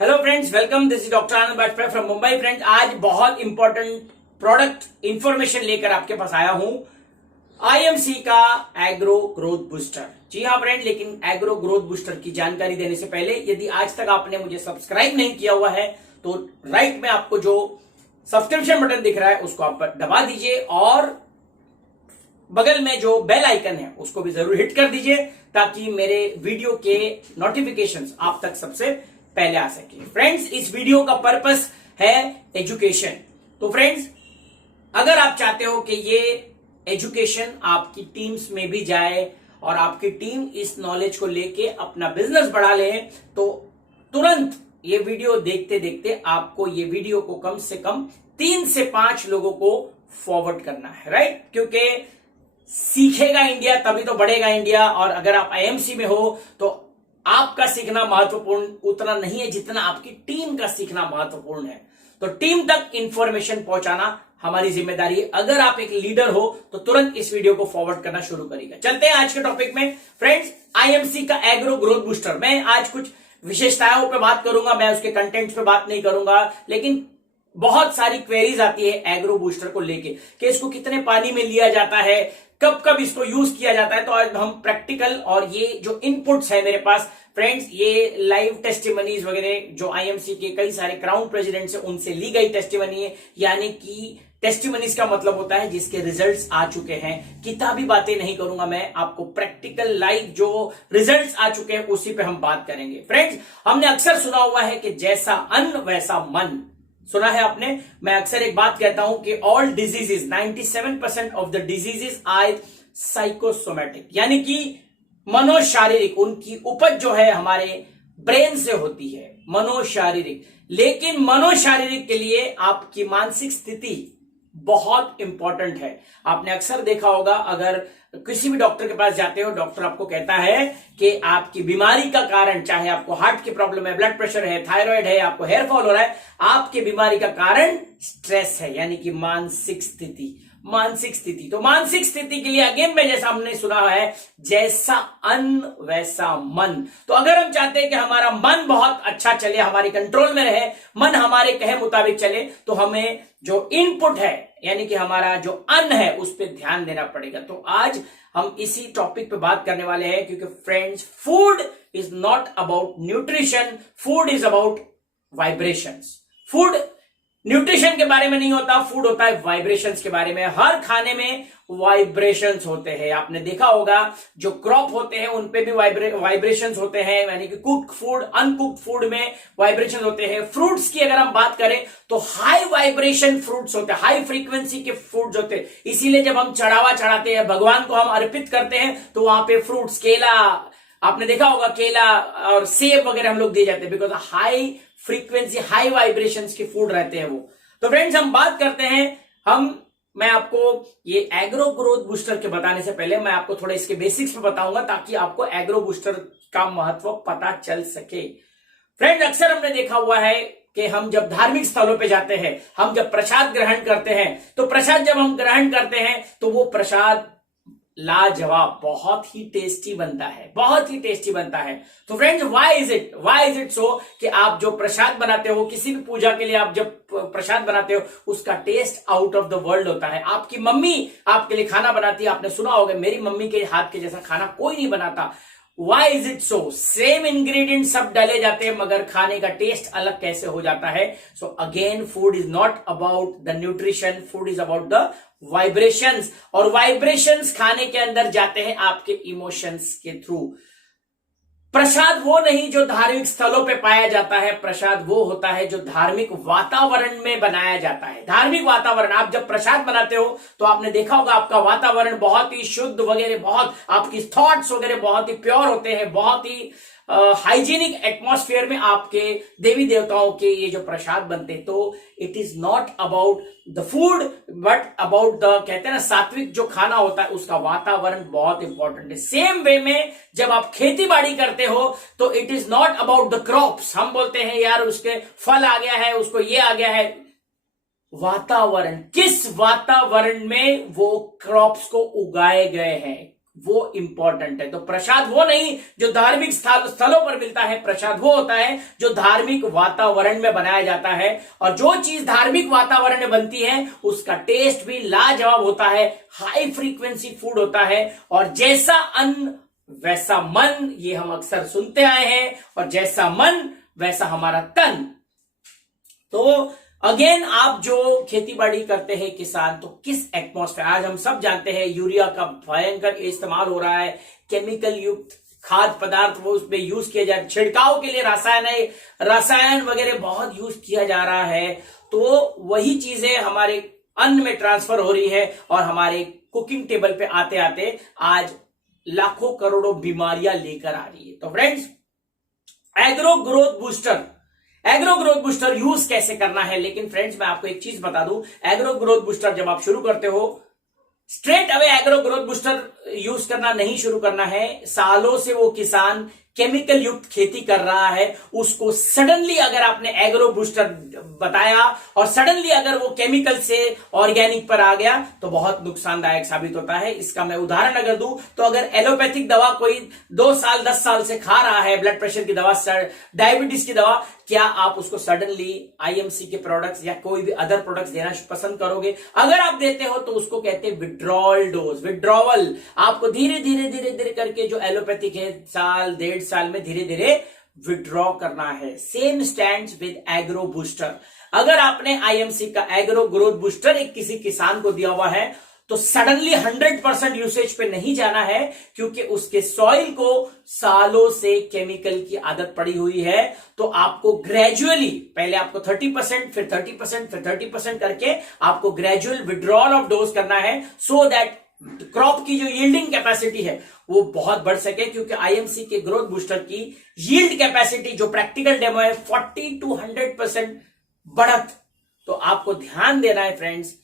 Hello friends, welcome. This is doctor Anand Bajpayee from Mumbai. Friends, आज बहुत important product information लेकर आपके पास आया हूं। आईएमसी का एग्रो ग्रोथ बूस्टर। जी हाँ फ्रेंड, लेकिन एग्रो ग्रोथ बूस्टर की जानकारी देने से पहले यदि आज तक आपने मुझे सब्सक्राइब नहीं किया हुआ है तो राइट में आपको जो सब्सक्रिप्शन बटन दिख रहा है उसको आप दबा दीजिए और बगल में जो बेल आइकन है उसको भी जरूर हिट कर दीजिए ताकि मेरे वीडियो के नोटिफिकेशंस आप तक सबसे पहले आ सके। फ्रेंड्स, इस वीडियो का पर्पस है एजुकेशन। तो फ्रेंड्स, अगर आप चाहते हो कि ये एजुकेशन आपकी टीम्स में भी जाए और आपकी टीम इस नॉलेज को लेके अपना बिजनेस बढ़ा ले, तो तुरंत ये वीडियो देखते देखते आपको ये वीडियो को कम से कम 3 से 5 लोगों को फॉरवर्ड करना है, राइट? क्योंकि सीखेगा इंडिया तभी तो बढ़ेगा इंडिया। और अगर आप आईएमसी में हो तो आपका सीखना महत्वपूर्ण उतना नहीं है जितना आपकी टीम का सीखना महत्वपूर्ण है। तो टीम तक इंफॉर्मेशन पहुंचाना हमारी जिम्मेदारी है। अगर आप एक लीडर हो तो तुरंत इस वीडियो को फॉरवर्ड करना शुरू करिएगा। चलते हैं आज के टॉपिक में। फ्रेंड्स, आईएमसी का एग्रो ग्रोथ बूस्टर, मैं आज कुछ विशेषताओं पे बात करूंगा, मैं उसके कंटेंट्स पे बात नहीं करूंगा। लेकिन बहुत सारी क्वेरीज आती है एग्रो बूस्टर को लेके कि इसको कितने पानी में लिया जाता है, कब कब इसको यूज किया जाता है। तो आज हम प्रैक्टिकल और ये जो इनपुट्स है मेरे पास फ्रेंड्स, ये लाइव टेस्टिमनीज वगैरह जो आईएमसी के कई सारे क्राउन प्रेसिडेंट्स है उनसे ली गई टेस्टिमनी है। यानी कि टेस्टिमनीज का मतलब होता है जिसके रिजल्ट्स आ चुके हैं। किताबी बातें नहीं करूंगा मैं, आपको प्रैक्टिकल लाइव जो रिजल्ट्स आ चुके हैं उसी पे हम बात करेंगे। फ्रेंड्स, हमने अक्सर सुना हुआ है कि जैसा अन्न वैसा मन। सुना है आपने? मैं अक्सर एक बात कहता हूं कि all diseases 97% of the diseases are psychosomatic, यानी कि मनोशारीरिक। उनकी उपज जो है हमारे ब्रेन से होती है, मनोशारीरिक। लेकिन मनोशारीरिक के लिए आपकी मानसिक स्थिति बहुत इंपॉर्टेंट है। आपने अक्सर देखा होगा, अगर किसी भी डॉक्टर के पास जाते हो, डॉक्टर आपको कहता है कि आपकी बीमारी का कारण, चाहे आपको हार्ट की प्रॉब्लम है, ब्लड प्रेशर है, थायराइड है, आपको हेयर फॉल हो रहा है, आपकी बीमारी का कारण स्ट्रेस है, यानी कि मानसिक स्थिति। मानसिक स्थिति, तो मानसिक स्थिति के लिए अगेन में जैसा हमने सुना है, जैसा अन्न वैसा मन। तो अगर हम चाहते हैं कि हमारा मन बहुत अच्छा चले, हमारे कंट्रोल में रहे, मन हमारे कहे मुताबिक चले, तो हमें जो इनपुट है यानी कि हमारा जो अन्न है उस पर ध्यान देना पड़ेगा। तो आज हम इसी टॉपिक पे बात करने वाले हैं, क्योंकि friends, food is not about nutrition, food is about vibrations. Food nutrition के बारे में नहीं होता, फूड होता है वाइब्रेशंस के बारे में। हर खाने में वाइब्रेशंस होते हैं। आपने देखा होगा जो क्रॉप होते हैं उन पे भी वाइब्रेशंस होते हैं, यानी कि कुक फूड, अनकुक्ड फूड में वाइब्रेशंस होते हैं। फ्रूट्स की अगर हम बात करें तो हाई वाइब्रेशन फ्रूट्स होते हैं, हाई फ्रीक्वेंसी के फ्रूट्स होते हैं। इसीलिए जब हम चढ़ावा चढ़ाते हैं, भगवान को हम अर्पित करते हैं, तो वहां पे फ्रूट्स, केला, आपने देखा होगा केला और सेब वगैरह हम लोग दिए जाते हैं, because high frequency, high vibrations के फूड रहते हैं वो। तो फ्रेंड्स, हम बात करते हैं, मैं आपको ये एग्रो ग्रोथ बूस्टर के बताने से पहले मैं आपको थोड़ा इसके बेसिक्स पे बताऊंगा ताकि आपको एग्रो बूस्टर का महत्व पता चल सके। फ्रेंड्स, अक्सर हमने देखा हुआ है कि हम जब धार्मिक स्थलों पे जाते हैं, हम जब प्रसाद ग्रहण करते हैं, तो प्रसाद जब हम ग्रहण करते हैं तो वो प्रसाद लाजवाब, बहुत ही टेस्टी बनता है, बहुत ही टेस्टी बनता है। तो friends, why is it so कि आप जो प्रसाद बनाते हो, किसी भी पूजा के लिए आप जब प्रसाद बनाते हो, उसका taste out of the world होता है। आपकी मम्मी आपके लिए खाना बनाती है, आपने सुना होगा मेरी मम्मी के हाथ के जैसा खाना कोई नहीं बनाता। Why is it so? Same ingredient सब डाले जाते हैं मगर खाने का टेस्ट अलग कैसे हो जाता है? So again, food is not about the nutrition, food is about the vibrations. और वाइब्रेशंस खाने के अंदर जाते हैं आपके इमोशंस के थ्रू। प्रसाद वो नहीं जो धार्मिक स्थलों पे पाया जाता है, प्रसाद वो होता है जो धार्मिक वातावरण में बनाया जाता है। धार्मिक वातावरण, आप जब प्रसाद बनाते हो तो आपने देखा होगा आपका वातावरण बहुत ही शुद्ध वगैरह, बहुत आपकी थॉट्स वगैरह बहुत ही प्योर होते हैं, बहुत ही हाइजीनिक एटमॉस्फेयर में आपके देवी देवताओं के ये जो प्रसाद बनते हैं। तो it is not about the food but about the, कहते हैं ना, सात्विक जो खाना होता है उसका वातावरण बहुत इंपॉर्टेंट है। सेम वे में जब आप खेती बाड़ी करते हो तो it is not about the crops. हम बोलते हैं यार उसके फल आ गया है, उसको ये आ गया है। वातावरण, किस वातावरण में वो क्रॉप्स को उगाए गए हैं, वो इंपॉर्टेंट है। तो प्रसाद वो नहीं जो धार्मिक स्थलों पर मिलता है, प्रसाद वो होता है जो धार्मिक वातावरण में बनाया जाता है। और जो चीज धार्मिक वातावरण में बनती है उसका टेस्ट भी लाजवाब होता है, हाई फ्रीक्वेंसी फूड होता है। और जैसा अन्न वैसा मन, ये हम अक्सर सुनते आए हैं, और जैसा मन वैसा हमारा तन। तो अगेन आप जो खेती बाड़ी करते हैं किसान, तो किस एटमॉस्फेयर, आज हम सब जानते हैं यूरिया का भयंकर इस्तेमाल हो रहा है, केमिकल युक्त खाद्य पदार्थ वो उसमें यूज किया जा रहा है, छिड़काव के लिए रसायन वगैरह बहुत यूज किया जा रहा है। तो वही चीजें हमारे अन्न में ट्रांसफर हो रही है और हमारे कुकिंग टेबल पे आते आते आज लाखों करोड़ों बीमारियां लेकर आ रही है। तो friends, agro growth booster use कैसे करना है। लेकिन फ्रेंड्स, मैं आपको एक चीज बता दूं, एग्रो ग्रोथ बूस्टर जब आप शुरू करते हो, straight away agro growth booster use करना नहीं शुरू करना है। सालों से वो किसान केमिकल युक्त खेती कर रहा है, उसको सडनली अगर आपने एग्रो बूस्टर बताया और सडनली अगर वो केमिकल से ऑर्गेनिक पर आ गया तो बहुत नुकसानदायक साबित होता है। इसका मैं उदाहरण अगर दूं तो अगर एलोपैथिक दवा कोई 2 साल 10 साल से खा रहा है, ब्लड प्रेशर की दवा, डायबिटीज की दवा, क्या आप उसको सडनली आईएमसी के प्रोडक्ट्स या कोई भी अदर प्रोडक्ट्स देना पसंद करोगे? अगर आप देते हो तो उसको कहते हैं विड्रॉल डोज, विड्रॉवल। आपको धीरे धीरे करके जो एलोपैथिक है, साल 1.5 साल में धीरे धीरे विड्रॉ करना है। Same stands with agro booster. अगर आपने आईएमसी का एग्रो ग्रोथ बूस्टर एक किसी किसान को दिया हुआ है तो सडनली 100% यूसेज पे नहीं जाना है, क्योंकि उसके सॉइल को सालों से केमिकल की आदत पड़ी हुई है। तो आपको ग्रेजुअली, पहले आपको 30%, फिर 30%, फिर 30% करके आपको ग्रेजुअल विड्रॉल ऑफ डोज करना है, सो दैट क्रॉप की जो यील्डिंग कैपेसिटी है वो बहुत बढ़ सके। क्योंकि आईएमसी के ग्रोथ बूस्टर की यील्ड कैपेसिटी, जो प्रैक्टिकल डेमो है, 40 to 100% बढ़त। तो आपको ध्यान देना है फ्रेंड्स,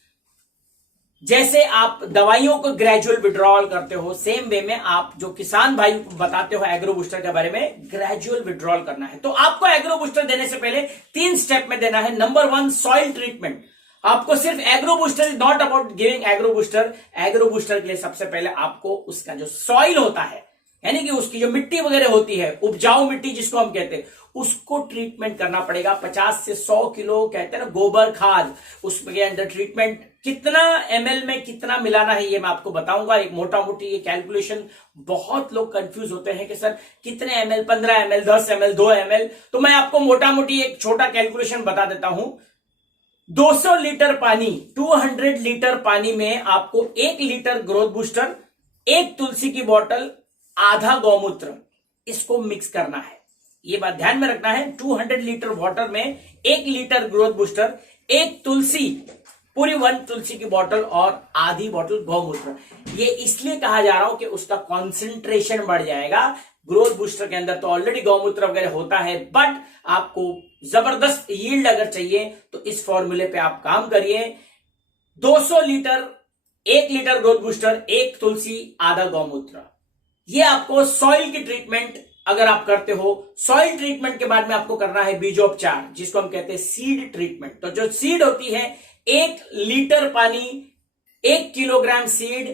जैसे आप दवाइयों को ग्रेजुअल विड्रॉल करते हो, सेम वे में आप जो किसान भाई बताते हो एग्रो बूस्टर के बारे में, ग्रेजुअल विड्रॉल करना है। तो आपको एग्रो बूस्टर देने से पहले 3 स्टेप में देना है। Number 1, soil treatment. आपको सिर्फ agro booster is not about giving agro booster. Agro booster के लिए सबसे पहले आपको उसका जो सॉइल होता है, यानी कि उसकी जो मिट्टी वगैरह होती है, उपजाऊ मिट्टी जिसको हम कहते हैं, उसको ट्रीटमेंट करना पड़ेगा। 50 से 100 किलो कहते हैं ना गोबर खाद, उसके अंदर ट्रीटमेंट कितना ml में कितना मिलाना है ये मैं आपको बताऊंगा। एक मोटा मोटी ये कैलकुलेशन, बहुत लोग कंफ्यूज होते हैं कि सर कितने ml, 15 ml, 10 ml, 2 ml। तो मैं आपको मोटा मोटी एक छोटा कैलकुलेशन बता देता हूं। 200 लीटर पानी, 200 लीटर पानी में आपको 1 लीटर ग्रोथ बूस्टर, 1 तुलसी की बोतल, आधा गौमूत्र, इसको मिक्स करना है। ये बात ध्यान में रखना है। 200 लीटर वाटर में 1 लीटर ग्रोथ बूस्टर, 1 तुलसी, पूरी 1 तुलसी की बोतल और आधी बोतल गौमूत्र। ये इसलिए कहा जा रहा हूं कि उसका कॉन्सेंट्रेशन बढ़ जाएगा। ग्रोथ बूस्टर के अंदर तो ऑलरेडी गौमूत्र वगैरह होता है, बट आपको जबरदस्त यील्ड अगर चाहिए तो इस फॉर्मूले पे आप काम करिए। 200 लीटर, 1 लीटर ग्रोथ बूस्टर, 1 तुलसी, आधा गौमूत्र। ये आपको सॉइल की ट्रीटमेंट अगर आप करते हो, सॉइल ट्रीटमेंट के बाद में आपको करना है बीजोपचार, जिसको हम कहते हैं सीड ट्रीटमेंट। तो जो सीड होती है, 1 लीटर पानी, 1 किलोग्राम सीड,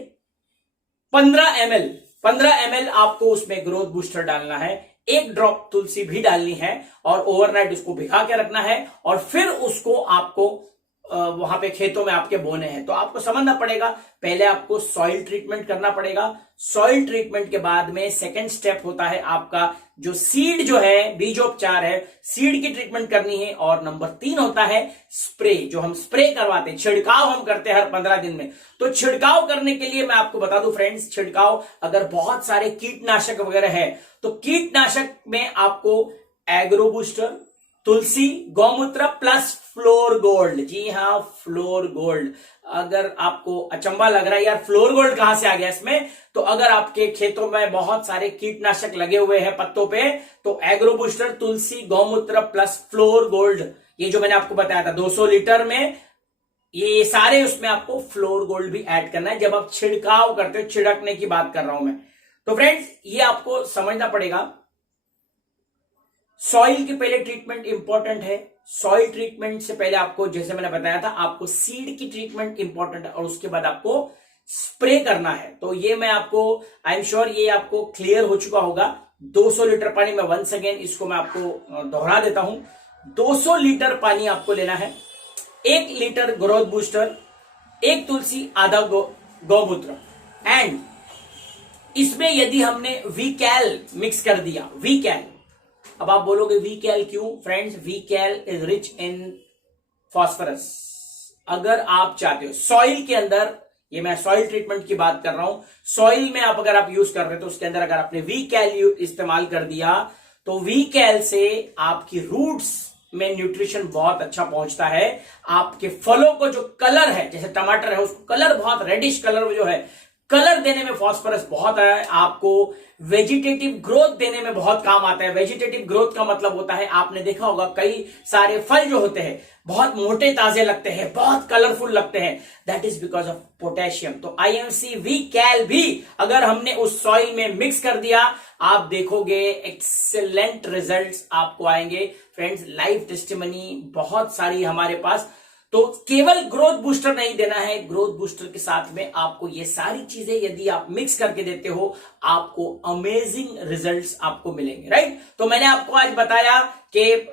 15 ml आपको उसमें ग्रोथ बूस्टर डालना है, 1 ड्रॉप तुलसी भी डालनी है और ओवरनाइट उसको भिगा के रखना है। और फिर उसको आपको वहां पे खेतों में आपके बोने हैं। तो आपको समझना पड़ेगा, पहले आपको सॉइल ट्रीटमेंट करना पड़ेगा। सॉइल ट्रीटमेंट के बाद में सेकंड स्टेप होता है आपका जो सीड जो है, बीजोपचार है, सीड की ट्रीटमेंट करनी है। और नंबर 3 होता है स्प्रे, जो हम स्प्रे करवाते हैं, छिड़काव हम करते हैं हर 15 दिन में। तो छिड़काव करने के लिए मैं आपको बता दूं फ्रेंड्स, छिड़काव अगर बहुत सारे कीटनाशक वगैरह है तो कीटनाशक में आपको एग्रो बूस्टर, तुलसी, गौमूत्र प्लस फ्लोर गोल्ड। जी हाँ, फ्लोर गोल्ड। अगर आपको अचंबा लग रहा है यार फ्लोर गोल्ड कहां से आ गया इसमें, तो अगर आपके खेतों में बहुत सारे कीटनाशक लगे हुए हैं पत्तों पे, तो एग्रो बूस्टर, तुलसी, गौमूत्र प्लस फ्लोर गोल्ड, ये जो मैंने आपको बताया था 200 लीटर में, ये सारे उसमें आपको फ्लोर गोल्ड भी ऐड करना है जब आप छिड़काव करते हो। छिड़कने की बात कर रहा हूं मैं। तो फ्रेंड्स, ये आपको समझना पड़ेगा, सॉइल की पहले ट्रीटमेंट इंपॉर्टेंट है। सॉइल ट्रीटमेंट से पहले आपको, जैसे मैंने बताया था, आपको सीड की ट्रीटमेंट इंपॉर्टेंट है और उसके बाद आपको स्प्रे करना है। तो ये मैं आपको, आई एम श्योर ये आपको क्लियर हो चुका होगा। 200 लीटर पानी, मैं वंस अगेन इसको मैं आपको दोहरा देता हूं। 200 लीटर पानी आपको लेना है, 1 लीटर ग्रोथ बूस्टर, 1 तुलसी, आधा गौमूत्र, एंड इसमें यदि हमने वीकैल मिक्स कर दिया, वीकैल, अब आप बोलोगे वीकैल क्यों? फ्रेंड्स, वीकैल इज रिच इन फॉस्फोरस। अगर आप चाहते हो सॉइल के अंदर, ये मैं सॉइल ट्रीटमेंट की बात कर रहा हूं, सॉइल में अगर आप यूज कर रहे हो तो उसके अंदर अगर आपने वीकैल इस्तेमाल कर दिया तो वीकैल से आपकी रूट्स में न्यूट्रिशन बहुत अच्छा पहुंचता है। आपके फलों को जो कलर है, जैसे टमाटर है, उसको कलर बहुत रेडिश कलर जो है, कलर देने में फॉस्फोरस बहुत है। आपको वेजिटेटिव ग्रोथ देने में बहुत काम आता है। वेजिटेटिव ग्रोथ का मतलब होता है, आपने देखा होगा कई सारे फल जो होते हैं बहुत मोटे ताजे लगते हैं, बहुत कलरफुल लगते हैं, that is because of potassium. तो आईएमसी वीकैल भी अगर हमने उस सॉइल में मिक्स कर दिया, आप देखोगे एक्सेलेंट रिजल्ट्स आपको आएंगे। फ्रेंड्स, लाइव टेस्टिमनी बहुत सारी हमारे पास। तो केवल ग्रोथ बूस्टर नहीं देना है, ग्रोथ बूस्टर के साथ में आपको ये सारी चीजें यदि आप मिक्स करके देते हो, आपको अमेजिंग रिजल्ट्स आपको मिलेंगे, राइट। तो मैंने आपको आज बताया कि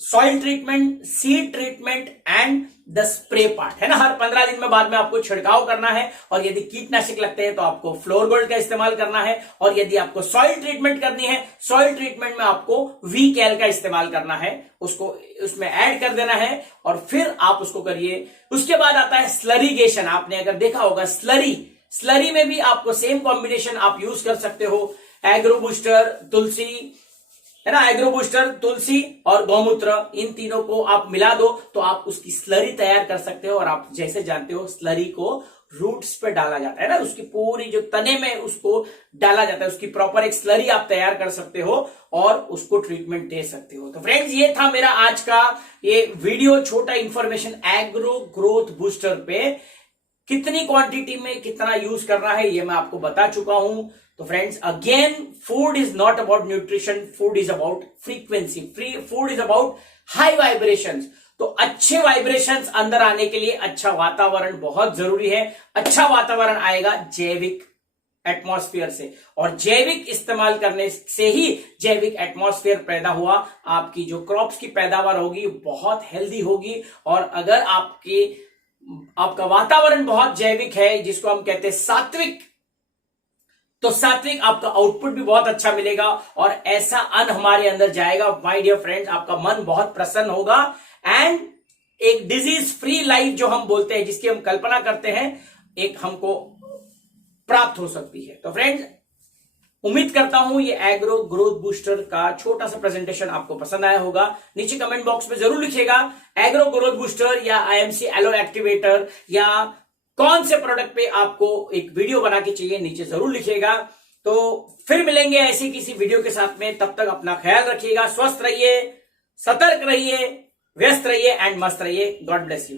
soil treatment, seed treatment and the spray part, है ना। हर 15 दिन में बाद में आपको छिड़काव करना है, और यदि कीटनाशक लगते हैं तो आपको फ्लोर गोल्ड का इस्तेमाल करना है, और यदि आपको सॉइल ट्रीटमेंट करनी है, सॉइल ट्रीटमेंट में आपको वीकैल का इस्तेमाल करना है, उसको उसमें ऐड कर देना है और फिर आप उसको करिए। उसके बाद आता है स्लरीगेशन। आपने अगर देखा होगा स्लरी में भी आपको सेम कॉम्बिनेशन आप यूज कर सकते हो। एग्रो बूस्टर, तुलसी, है ना, एग्रो बूस्टर, तुलसी और गौमूत्र, इन तीनों को आप मिला दो तो आप उसकी स्लरी तैयार कर सकते हो। और आप जैसे जानते हो स्लरी को रूट्स पे डाला जाता है ना, उसकी पूरी जो तने में उसको डाला जाता है, उसकी प्रॉपर एक स्लरी आप तैयार कर सकते हो और उसको ट्रीटमेंट दे सकते हो। तो फ्रेंड्स, ये था मेरा आज का ये वीडियो, छोटा इंफॉर्मेशन एग्रो ग्रोथ बूस्टर पे। कितनी क्वांटिटी में कितना यूज करना है ये मैं आपको बता चुका हूं। तो friends, again, food is not about nutrition, food is about frequency, food is about high vibrations. तो अच्छे वाइब्रेशंस अंदर आने के लिए अच्छा वातावरण बहुत जरूरी है। अच्छा वातावरण आएगा जैविक एटमॉस्फेयर से, और जैविक इस्तेमाल करने से ही जैविक एटमॉस्फेयर पैदा हुआ, आपकी जो क्रॉप्स की पैदावार होगी बहुत हेल्दी होगी। और अगर आपका वातावरण बहुत जैविक है, जिसको हम कहते हैं सात्विक, तो सात्विक आपका आउटपुट भी बहुत अच्छा मिलेगा और ऐसा अन्न हमारे अंदर जाएगा, माय डियर फ्रेंड्स, आपका मन बहुत प्रसन्न होगा एंड एक डिजीज फ्री लाइफ जो हम बोलते हैं, जिसकी हम कल्पना करते हैं, एक हमको प्राप्त हो सकती है। तो फ्रेंड्स, उम्मीद करता हूं ये एग्रो ग्रोथ बूस्टर का छोटा सा प्रेजेंटेशन आपको पसंद आया होगा। नीचे कमेंट बॉक्स में जरूर लिखिएगा एग्रो ग्रोथ बूस्टर या आईएमसी एलो एक्टिवेटर या कौन से प्रोडक्ट पे आपको एक वीडियो बना के चाहिए, नीचे जरूर लिखिएगा। तो फिर मिलेंगे ऐसी किसी वीडियो के साथ में, तब तक अपना ख्याल रखिएगा, स्वस्थ रहिए, सतर्क रहिए, व्यस्त रहिए एंड मस्त रहिए। God bless you.